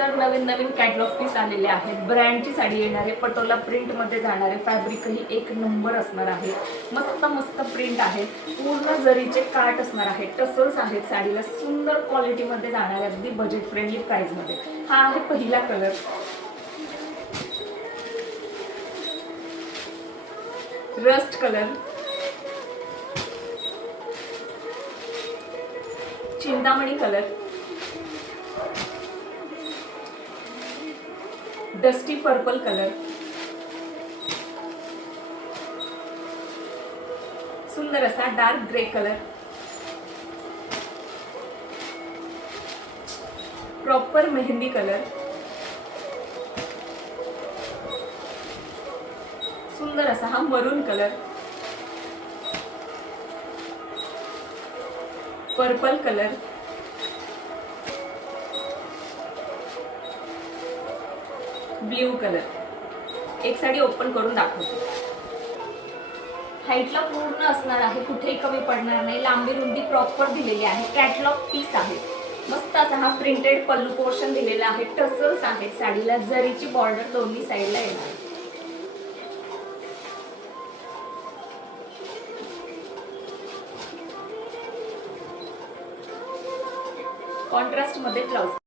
सुंदर नवीन नवीन catalogue piece आलेले आहेत। ब्रँडची साडी येणार आहे, पटोला प्रिंट मध्ये जाणार आहे। फॅब्रिकही एक नंबर असणार आहे। मस्त मस्त प्रिंट आहे, पूर्ण जरीचे काट असणार आहे, टसल्स आहेत साडीला, सुंदर क्वालिटी मध्ये जाणार आहे, अगदी बजेट फ्रेंडली प्राइस मध्ये। हा आहे पहिला colour, rust colour, Chintamani colour, dusty purple colour, सुंदर असा dark grey colour, proper mehndi colour, सुंदर असा हा मरून colour, purple colour, blue colour. एक साडी ओपन करून दाखवते। हाईटला पूर्ण असणार आहे, कुठेही कमी पडणार नाही, लांबी रुंदी प्रॉपर दिलेली आहे, कॅटलॉग पीस आहे। मस्त असा हा प्रिंटेड पल्लू पोर्शन दिलेला आहे, टसल्स आहेत साडीला, जरीची बॉर्डर दोन्ही साईडला येणार। कॉन्ट्रास्ट मध्ये ब्लाउज।